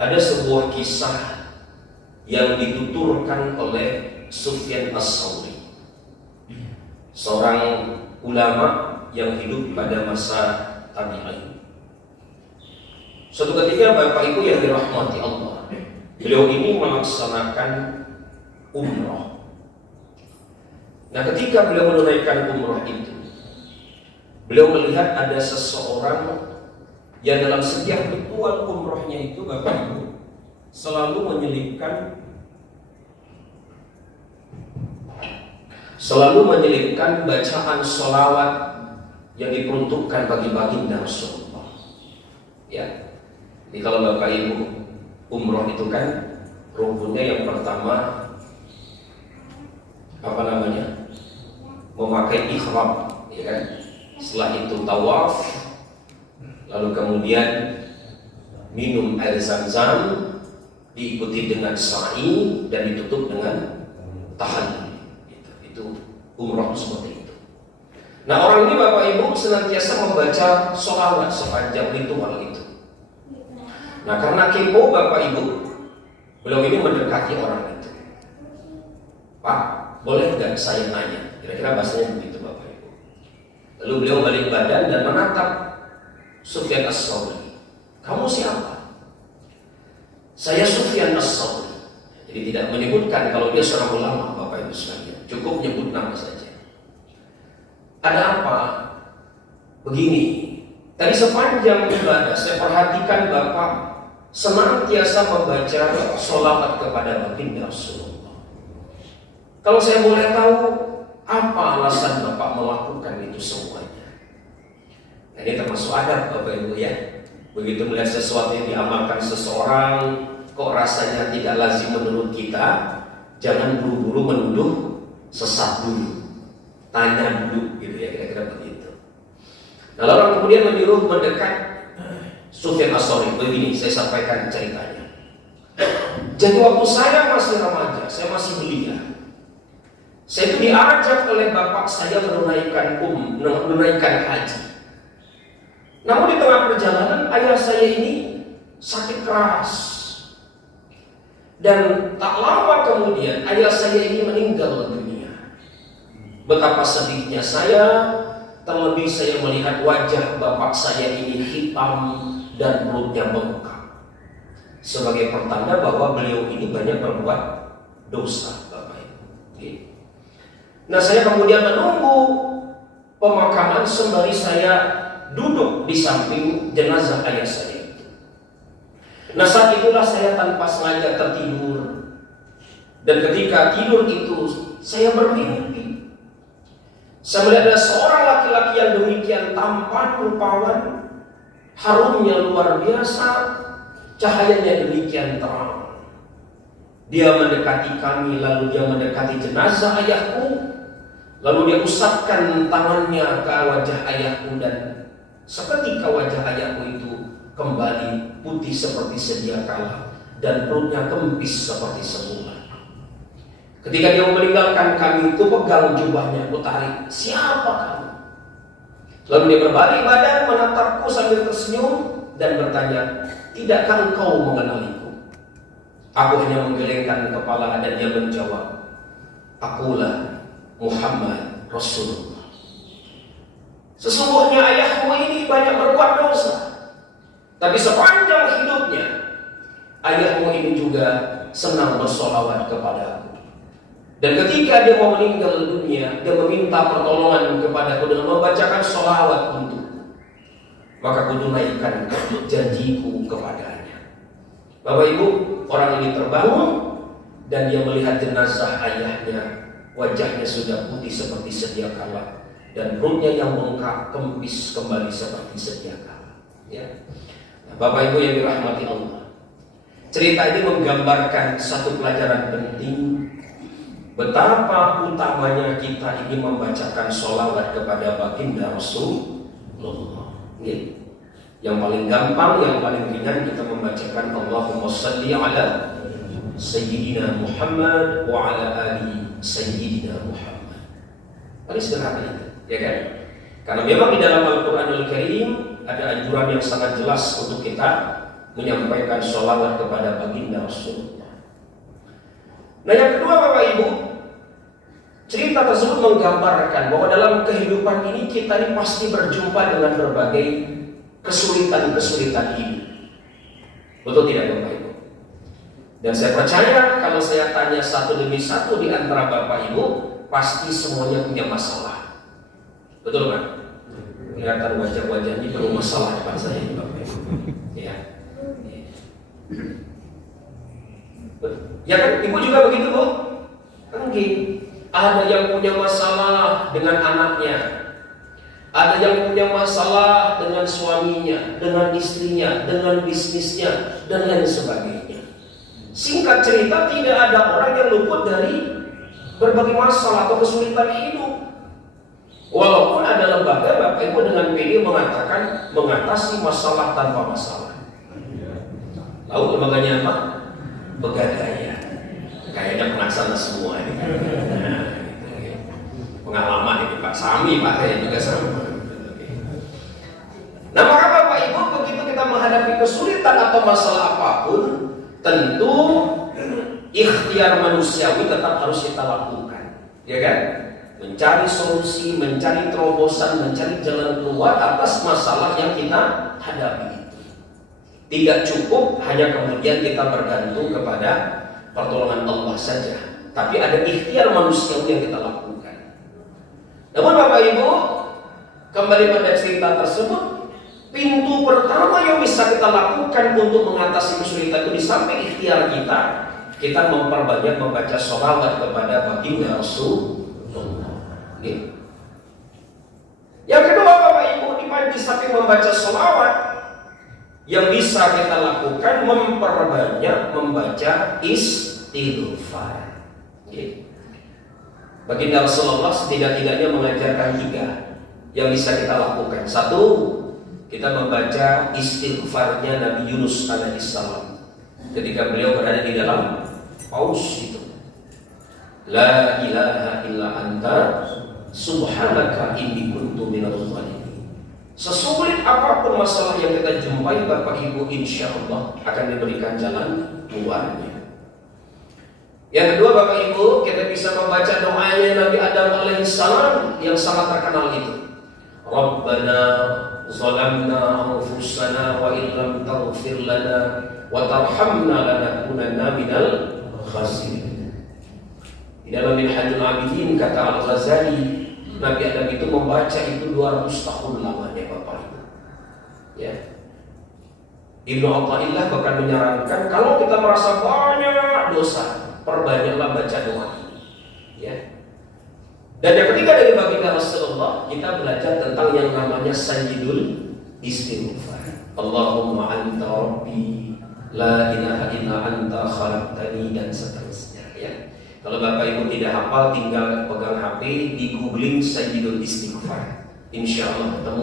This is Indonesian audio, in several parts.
ada sebuah kisah yang dituturkan oleh Sufyan As-Tsauri, seorang ulama yang hidup pada masa tabi'in. Suatu ketika Bapak Ibu yang dirahmati Allah, beliau ini melaksanakan umroh. Nah, ketika beliau menunaikan umroh itu, beliau melihat ada seseorang yang dalam setiap ritual umrohnya itu, Bapak Ibu, selalu menyelipkan bacaan sholawat yang diperuntukkan bagi baginda Rasulullah. Ya, jadi kalau Bapak Ibu umroh itu kan rukunnya yang pertama memakai ihram, ya kan? Setelah itu tawaf, lalu kemudian minum air zam-zam, diikuti dengan sa'i dan ditutup dengan tahallul. Itu umroh seperti itu. Nah, orang ini Bapak Ibu senantiasa membaca sholawat sepanjang ritual itu. Nah, karena kepo Bapak Ibu, beliau ini mendekati orang itu. Pak, boleh nggak saya nanya? Kira-kira bahasanya begitu Bapak Ibu. Lalu beliau balik badan dan menatap Sufyan As-Tsauri. Kamu siapa? Saya Sufyan As-Tsauri. Jadi tidak menyebutkan kalau dia seorang ulama, Bapak Ibu sekalian. Cukup menyebut nama saja. Ada apa? Begini, tadi sepanjang ibadah saya perhatikan Bapak senantiasa membaca sholawat kepada baginda Rasulullah. Kalau saya boleh tahu, apa alasan Bapak melakukan itu semuanya? Nah, ini termasuk adab Bapak Ibu ya. Begitu melihat sesuatu yang diamalkan seseorang, kok rasanya tidak lazim menurut kita, jangan buru-buru menuduh, sesat dulu, tanya dulu, gitu ya, kira-kira begitu. Nah, lalu orang kemudian menyuruh mendekat Sufyan As-Tsauri. Begini, saya sampaikan ceritanya. Jadi waktu saya masih remaja, saya masih belia, saya itu diajak oleh bapak saya menunaikan haji. Namun di tengah perjalanan ayah saya ini sakit keras, dan tak lama kemudian ayah saya ini meninggal dunia. Betapa sedihnya saya, terlebih saya melihat wajah bapak saya ini hitam dan perutnya bengkak, sebagai pertanda bahwa beliau ini banyak berbuat dosa, Bapak Ibu. Nah, saya kemudian menunggu pemakaman sembari saya duduk di samping jenazah ayah saya itu. Nah, saat itulah saya tanpa sengaja tertidur, dan ketika tidur itu saya bermimpi. Saya melihat ada seorang laki-laki yang demikian tampan rupawan, harumnya luar biasa, cahayanya demikian terang. Dia mendekati kami, lalu dia mendekati jenazah ayahku, lalu dia usapkan tangannya ke wajah ayahku, dan seketika wajah ayahku itu kembali putih seperti sedia kala, dan perutnya kempis seperti semula. Ketika dia meninggalkan kami, ku pegang jubahnya, ku tarik. Siapa kamu? Lalu dia berbalik badan, menatapku sambil tersenyum dan bertanya, tidakkah engkau mengenaliku? Aku hanya menggelengkan kepala dan dia menjawab, akulah Muhammad Rasulullah. Sesungguhnya ayahmu ini banyak berbuat dosa, tapi sepanjang hidupnya ayahmu ini juga senang bersolawat kepadaku. Dan ketika dia mau meninggal dunia, dia meminta pertolongan kepadaku dengan membacakan sholawat untukku. Maka aku tunaikan janjiku kepadanya. Bapak Ibu, orang ini terbangun dan dia melihat jenazah ayahnya. Wajahnya sudah putih seperti sedia kala, dan perutnya yang bengkak kempis kembali seperti sedia kala. Ya. Nah, Bapak Ibu yang dirahmati Allah, cerita ini menggambarkan satu pelajaran penting. Betapa utamanya kita ini membacakan sholawat kepada baginda Rasulullah. Yang paling gampang, yang paling ringan kita membacakan Allahumma salli ala Sayyidina Muhammad wa ala ali Sayyidina Muhammad. Paling sederhana itu, ya kan? Karena memang di dalam Al-Quranul Karim ada anjuran yang sangat jelas untuk kita menyampaikan sholawat kepada baginda Rasulullah. Nah, yang kedua Bapak Ibu, cerita tersebut menggambarkan bahwa dalam kehidupan ini kita ini pasti berjumpa dengan berbagai kesulitan-kesulitan hidup. Betul tidak Bapak Ibu? Dan saya percaya kalau saya tanya satu demi satu di antara Bapak Ibu, pasti semuanya punya masalah. Betul kan? Kelihatan wajah-wajahnya penuh masalah depan saya ini Bapak Ibu. Ya. Ya kan? Ibu juga begitu Bu? Mungkin ada yang punya masalah dengan anaknya, ada yang punya masalah dengan suaminya, dengan istrinya, dengan bisnisnya, dan lain sebagainya. Singkat cerita, tidak ada orang yang luput dari berbagai masalah atau kesulitan hidup. Walaupun ada lembaga Bapak Ibu dengan pede mengatakan mengatasi masalah tanpa masalah. Tahu lembaganya apa? Pegadaian. Kayaknya pelaksana semua ini. Nah, pengalaman ini Pak Sami, Pak saya juga sama. Nah maka Bapak Ibu, begitu kita menghadapi kesulitan atau masalah apapun, tentu ikhtiar manusiawi tetap harus kita lakukan, ya kan? Mencari solusi, mencari terobosan, mencari jalan keluar atas masalah yang kita hadapi. Tidak cukup hanya kemudian kita bergantung kepada pertolongan Allah saja, tapi ada ikhtiar manusiawi yang kita lakukan. Namun Bapak Ibu, kembali pada cerita tersebut, pintu pertama yang bisa kita lakukan untuk mengatasi kesulitan itu di samping ikhtiar kita memperbanyak membaca sholawat kepada baginda Rasulullah. Yang kedua Bapak Ibu, di samping membaca sholawat, yang bisa kita lakukan memperbanyak membaca istighfar. Baginda Rasulullah setidak-tidaknya mengajarkan 3 yang bisa kita lakukan. 1, kita membaca istighfarnya Nabi Yunus alaihissalam ketika beliau berada di dalam paus itu. La ilaha illa anta subhanaka inni kuntu minadh dhalimin. Sesulit apapun masalah yang kita jumpai Bapak Ibu, insya Allah akan diberikan jalan keluarnya. Yang kedua Bapak Ibu, kita bisa membaca doanya Nabi Adam alaihissalam yang sangat terkenal itu. Rabbana zalamna anfusana wa illam taghfir lana wa tarhamna lanakunanna minal khasirin. Di dalam Minhajul Abidin kata Al-Ghazali, Nabi Adam itu membaca itu 200 tahun lamanya Bapak Ibu. Ya. Ibnu Athaillah bahkan menyarankan kalau kita merasa banyak dosa, perbanyaklah baca doa ini. Ya. Dan yang ketiga dari baginda Rasulullah, kita belajar tentang yang namanya Sayyidul Istighfar. Allahumma anta rabbi la ilaha illa anta khalaqtani, dan seterusnya ya. Kalau Bapak Ibu tidak hafal, tinggal pegang HP, di googling Sayyidul Istighfar, insya Allah ketemu.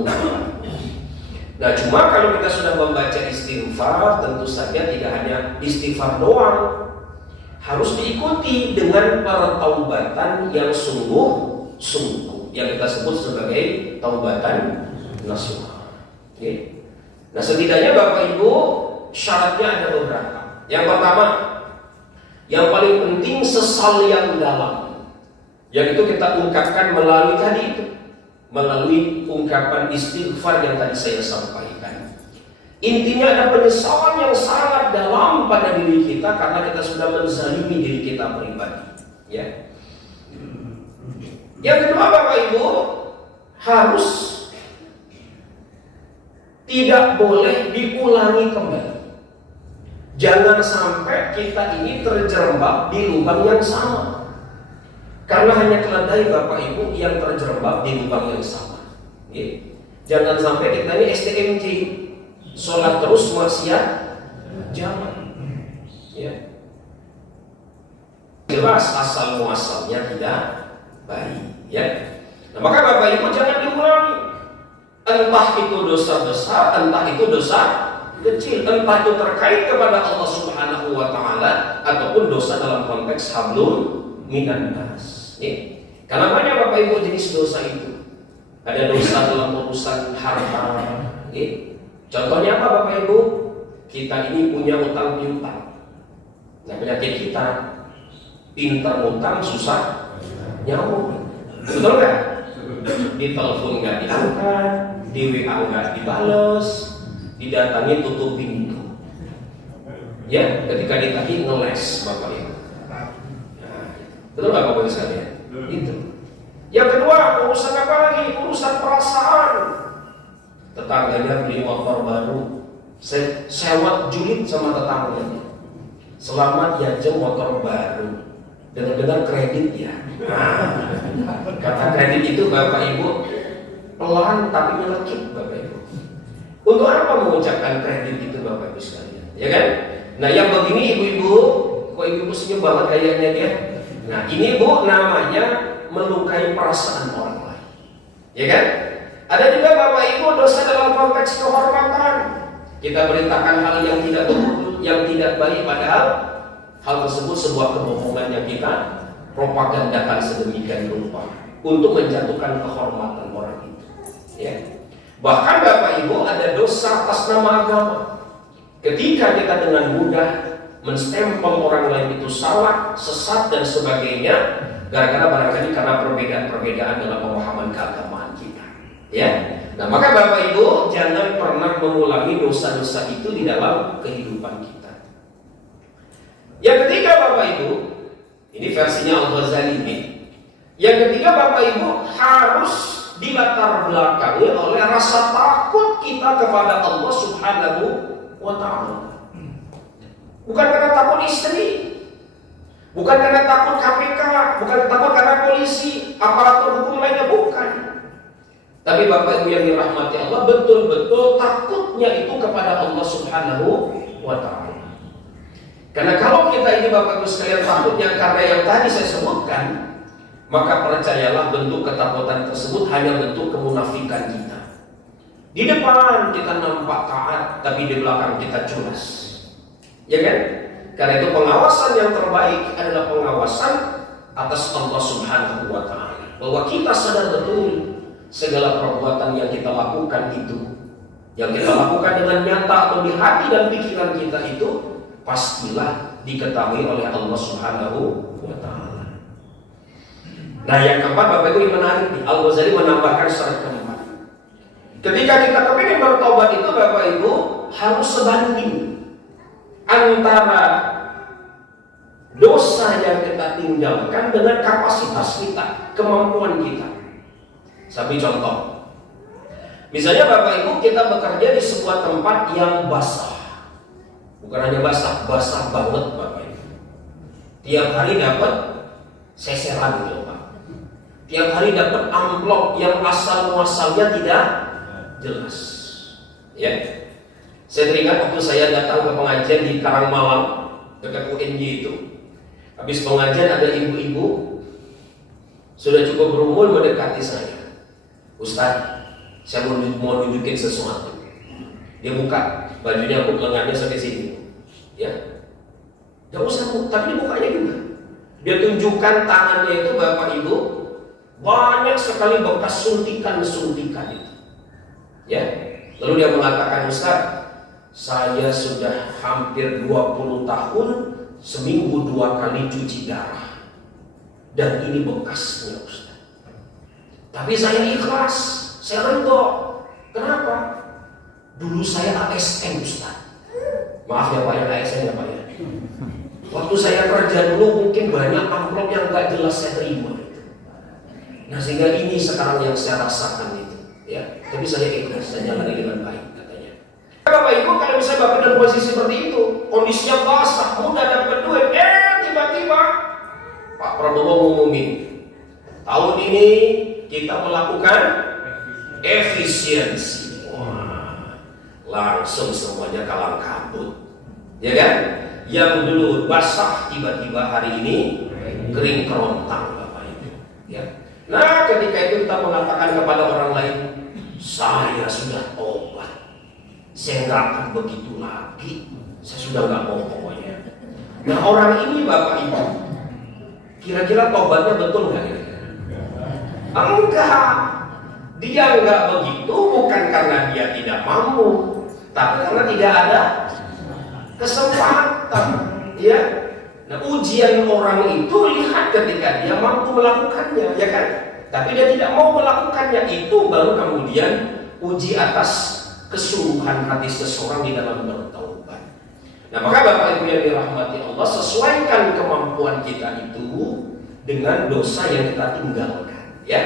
Nah cuma kalau kita sudah membaca istighfar, tentu saja tidak hanya istighfar doang, harus diikuti dengan pertaubatan yang sungguh-sungguh, yang kita sebut sebagai taubatan nasuha. Okay. Nah setidaknya Bapak Ibu, syaratnya ada beberapa. Yang pertama, yang paling penting sesal yang dalam, yang itu kita ungkapkan melalui tadi itu, melalui ungkapan istighfar yang tadi saya sampaikan. Intinya ada penyesalan yang sangat dalam pada diri kita karena kita sudah menzalimi diri kita pribadi. Ya. Yang kedua Bapak Ibu, harus tidak boleh diulangi kembali. Jangan sampai kita ini terjerembab di lubang yang sama. Karena hanya keledai Bapak Ibu yang terjerembab di lubang yang sama. Jangan sampai kita ini STMJ, sholat terus maksiat jangan. Ya. Jelas asal muasalnya tidak baik. Ya. Nah, maka Bapak Ibu jangan diulangi. Entah itu dosa besar, entah itu dosa kecil, entah itu terkait kepada Allah Subhanahu wa Ta'ala ataupun dosa dalam konteks hablum minan nas. Karena banyak Bapak Ibu jenis dosa itu. Ada dosa dalam urusan harta. Contohnya apa Bapak Ibu? kita ini punya utang piutang. Nah, penyakit kita pintar utang, susah nyambung. Betul nggak? Di telepon nggak diangkat, di WA nggak dibales, didatangi tutup pintu. Ya, ketika ditagih ngeles Bapak Ibu. Nah, betul nggak Bapak Ibu sekalian? Itu. Yang kedua, urusan apa lagi? Urusan perasaan. Tetangganya beli motor baru, sewat julid sama tetangganya. Selamat ya jeng motor baru. Dengar-dengar kredit ya. Nah, kata kredit itu Bapak Ibu pelan tapi nyelekit Bapak Ibu. Untuk apa mengucapkan kredit itu Bapak Ibu sekalian? Ya kan? Nah yang begini ibu-ibu, kok ibu-ibu senyum banget kayaknya dia. Nah ini Bu namanya melukai perasaan orang lain. Ya kan? Ada juga Bapak Ibu dosa dalam konteks kehormatan. Kita beritakan hal yang tidak betul, yang tidak baik, padahal hal tersebut sebuah kebohongan yang kita propagandakan sedemikian rupa untuk menjatuhkan kehormatan orang itu. Ya. Bahkan Bapak Ibu ada dosa atas nama agama. Ketika kita dengan mudah menstempel orang lain itu salah, sesat dan sebagainya, gara-gara barangkali karena perbedaan-perbedaan dalam pemahaman keagamaan kita. Ya. Nah, maka Bapak Ibu jangan pernah mengulangi dosa-dosa itu di dalam kehidupan kita. Yang ketiga Bapak Ibu, ini versinya Al-Ghazali ini. Yang ketiga Bapak Ibu harus dilatar belakangi oleh rasa takut kita kepada Allah Subhanahu wa Ta'ala. Bukan karena takut istri, bukan karena takut KPK, bukan takut karena polisi, aparatur hukum lainnya, bukan. Tapi Bapak Ibu yang dirahmati Allah, betul-betul takutnya itu kepada Allah Subhanahu wa Ta'ala. Karena kalau kita ini Bapak Ibu sekalian takutnya karena yang tadi saya sebutkan, maka percayalah bentuk ketakutan tersebut hanya bentuk kemunafikan kita. Di depan kita nampak taat, tapi di belakang kita culas. Ya kan? Karena itu pengawasan yang terbaik adalah pengawasan atas Allah Subhanahu wa Ta'ala. Bahwa kita sadar betul segala perbuatan yang kita lakukan itu, yang kita lakukan dengan nyata atau di hati dan pikiran kita itu, pastilah diketahui oleh Allah Subhanahu wa Ta'ala. Nah yang keempat Bapak Ibu yang menarik nih, Al-Ghazali menambahkan syarat keempat. Ketika kita kepingin bertobat itu Bapak Ibu harus sebanding antara dosa yang kita tinggalkan dengan kapasitas kita, kemampuan kita. Saya beri contoh. Misalnya Bapak Ibu kita bekerja di sebuah tempat yang basah. Bukan hanya basah, basah banget Bapak Ibu. Tiap hari dapat seseran gitu Pak. Tiap hari dapat amplop yang asal muasalnya tidak jelas. Ya. Saya teringat waktu saya datang ke pengajian di Karangmalang dekat UNJ itu. Habis pengajian ada ibu-ibu sudah cukup berumur mendekati saya. Ustaz, saya mau nunjukin sesuatu. Dia buka bajunya, aku lengannya sampai sini. Ya, gak usah, tapi mukanya juga. Dia tunjukkan tangannya itu Bapak Ibu banyak sekali bekas suntikan-suntikan itu. Ya, lalu dia mengatakan, Ustaz, saya sudah hampir 20 tahun seminggu 2 kali cuci darah, dan ini bekasnya Ustaz. Tapi saya ikhlas, saya ridho. Kenapa? Dulu saya ASN Ustaz. Maaf ya Pak ya, ASN ya Pak ya. Waktu saya kerja dulu mungkin banyak amplop yang gak jelas saya terima. Nah sehingga ini sekarang yang saya rasakan itu. Ya, tapi saya ikhlas, saya jalani dengan baik katanya. Bapak Ibu kalau misalnya Bapak dalam posisi seperti itu, kondisinya basah, mudah dapat duit, tiba-tiba Pak Prabowo ngumumin tahun ini kita melakukan efisiensi. Wah, langsung semuanya kalang kabut, ya kan? Yang dulu basah tiba-tiba hari ini kering kerontang Bapak Ibu. Ya. Nah, ketika itu kita mengatakan kepada orang lain, saya sudah tobat, saya nggak akan begitu lagi, saya sudah nggak mau pokoknya. Nah orang ini Bapak Ibu, kira-kira tobatnya betul nggak? Enggak, dia enggak begitu bukan karena dia tidak mampu, tapi karena tidak ada kesempatan, ya. Nah, ujian orang itu lihat ketika dia mampu melakukannya, ya kan? Tapi dia tidak mau melakukannya, itu baru kemudian uji atas kesungguhan hati seseorang di dalam bertaubat. Nah, maka Bapak Ibu yang dirahmati Allah, sesuaikan kemampuan kita itu dengan dosa yang kita tinggalkan, ya.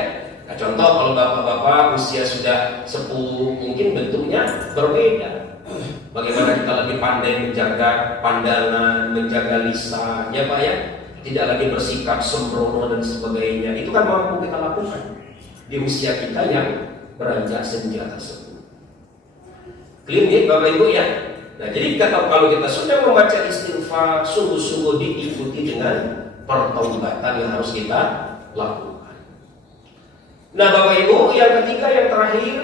Nah, contoh kalau bapak-bapak usia sudah sepuh, mungkin bentuknya berbeda. Bagaimana kita lebih pandai menjaga pandangan, menjaga lisan, ya Pak ya, tidak lagi bersikap sembrono dan sebagainya. Itu kan mampu kita lakukan di usia kita yang beranjak senja tersebut. Clear nih Bapak Ibu ya. Nah, jadi kalau kita sudah membaca istighfar, sungguh-sungguh diikuti dengan pertaubatan yang harus kita lakukan. Nah Bapak Ibu, yang ketiga, yang terakhir,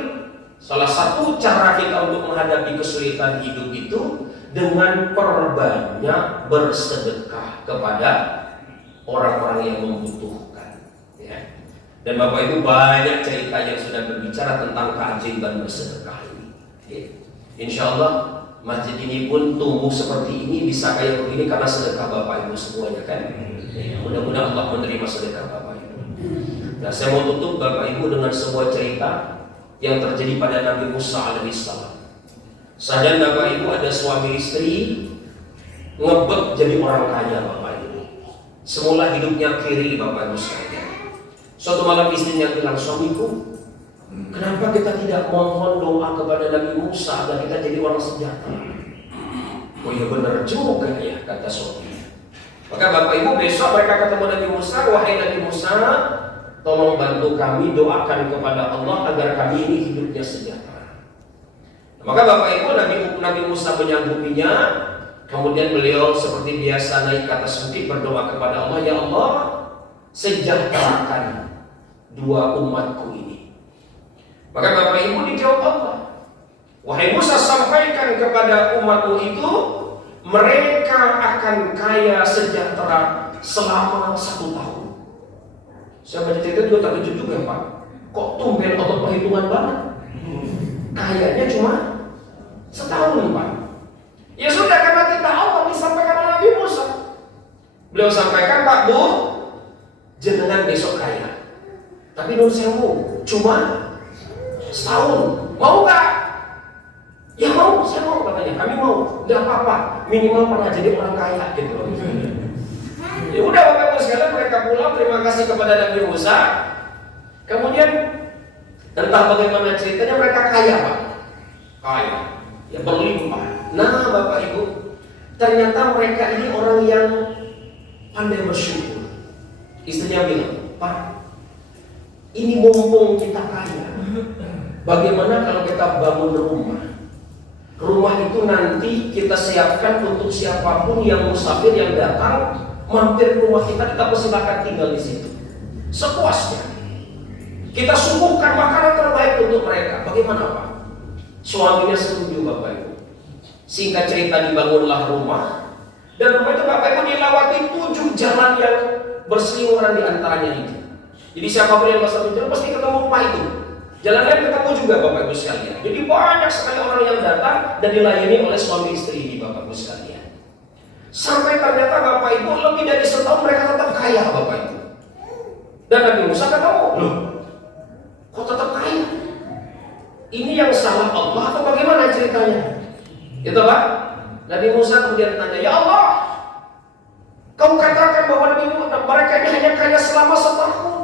salah satu cara kita untuk menghadapi kesulitan hidup itu dengan perbanyak bersedekah kepada orang-orang yang membutuhkan, ya. Dan Bapak Ibu banyak cerita yang sudah berbicara tentang keajaiban bersedekah ini, ya. Insya Allah masjid ini pun tumbuh seperti ini, bisa kayak begini karena sedekah Bapak Ibu semuanya kan. Ya, mudah-mudahan Allah menerima sedekah Bapak Ibu. Nah, saya mau tutup Bapak Ibu dengan sebuah cerita yang terjadi pada Nabi Musa alaihissalam. Sadar Bapak Ibu, ada suami istri ngebet jadi orang kaya Bapak Ibu. Semula hidupnya kiri Bapak Ibu sekalian. Suatu malam istrinya bilang, suamiku, kenapa kita tidak mohon doa kepada Nabi Musa agar kita jadi orang sejahtera? Oh ya benar juga ya, kata suami. Maka Bapak Ibu besok mereka ketemu Nabi Musa, wahai Nabi Musa, tolong bantu kami, doakan kepada Allah agar kami ini hidupnya sejahtera. Maka Bapak Ibu, Nabi Musa menyanggupinya. Kemudian beliau seperti biasa naik ke atas bukit berdoa kepada Allah, ya Allah, sejahterakan dua umatku ini. Maka Bapak Ibu dijawab Allah, wahai Musa, sampaikan kepada umatmu itu, mereka akan kaya sejahtera selama 1 tahun. Saya baca cerita juga tak kejut juga Pak. Kok tumben otot perhitungan banget? Kayaknya cuma setahun Pak. Ya sudah, karena kita Allah disampaikan oleh Nabi Musa. Beliau sampaikan, Pak Bu, jenengan besok kaya. Tapi nun sewu, cuma setahun. Mau gak? Ya mau, saya mau katanya. Kami mau, gak apa-apa. Minimal pernah jadi orang kaya gitu. Ya udah Bapak Ibu sekalian, mereka pulang, terima kasih kepada Nabi Musa. Kemudian entah bagaimana ceritanya mereka kaya Pak. Kaya, ya berlimpah. Nah Bapak Ibu, ternyata mereka ini orang yang pandai bersyukur. Istrinya bilang, Pak, ini mumpung kita kaya, bagaimana kalau kita bangun rumah? Rumah itu nanti kita siapkan untuk siapapun yang musafir yang datang mampir ke rumah kita persilakan tinggal di situ sepuasnya. Kita suguhkan makanan terbaik untuk mereka. Bagaimana Pak? Suaminya setuju Bapak Ibu. Singkat cerita, dibangunlah rumah, dan rumah itu Bapak Ibu dilewati 7 jalan yang berseliweran di antaranya itu. Jadi siapapun yang masuk jalan pasti ketemu rumah itu. Jalan lain ketemu juga Bapak Ibu sekalian. Jadi banyak sekali orang yang datang dan dilayani oleh suami istri ini Bapak Ibu sekalian. Sampai ternyata Bapak Ibu lebih dari setahun mereka tetap kaya Bapak Ibu. Dan Nabi Musa ketemu, loh, kok tetap kaya? Ini yang salah Allah atau bagaimana ceritanya? Itu Pak. Nabi Musa kemudian tanya, ya Allah, kau katakan bahwa mereka ini hanya kaya selama setahun.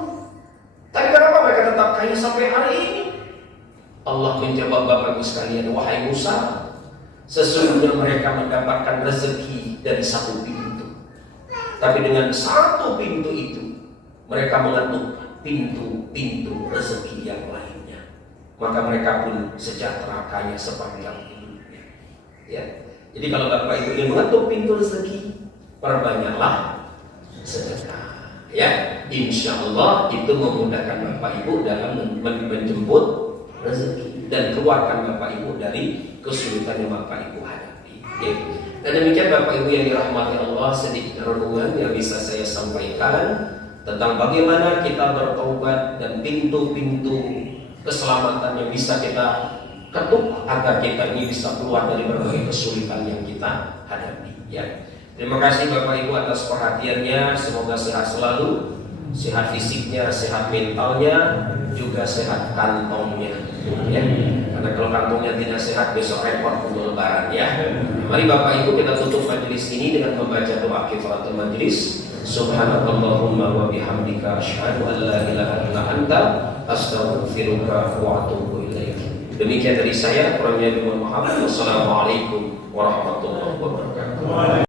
Tapi kenapa mereka tetap kaya sampai hari ini? Allah menjawab Bapak Ibu sekalian, wahai Musa, sesungguhnya mereka mendapatkan rezeki dari 1 pintu. Tapi dengan 1 pintu itu mereka mengetuk pintu-pintu rezeki yang lainnya. Maka mereka pun sejahtera kaya sepanjang hidupnya. Ya. Jadi kalau Bapak Ibu ingin mengetuk pintu rezeki, perbanyaklah sedekah. Ya, insya Allah itu memudahkan Bapak Ibu dalam menjemput rezeki dan keluarkan Bapak Ibu dari kesulitan yang Bapak Ibu hadapi. Ya. Dan demikian Bapak Ibu yang dirahmati Allah, sedikit renungan yang bisa saya sampaikan tentang bagaimana kita bertobat dan pintu-pintu keselamatan yang bisa kita ketuk agar kita ini bisa keluar dari berbagai kesulitan yang kita hadapi. Ya. Terima kasih Bapak Ibu atas perhatiannya. Semoga sehat selalu, sehat fisiknya, sehat mentalnya, juga sehat kantongnya. Ya. Karena kalau kantongnya tidak sehat besok repot untuk lebaran ya. Mari Bapak Ibu kita tutup majelis ini dengan membaca doa kifaratul majelis. Subhanallahumma wa bihamdika asyhadu an la ilaha illa anta astaghfiruka wa atubu ilaik. Demikian dari saya, kurangnya mohon maaf. Wassalamualaikum warahmatullahi wabarakatuh.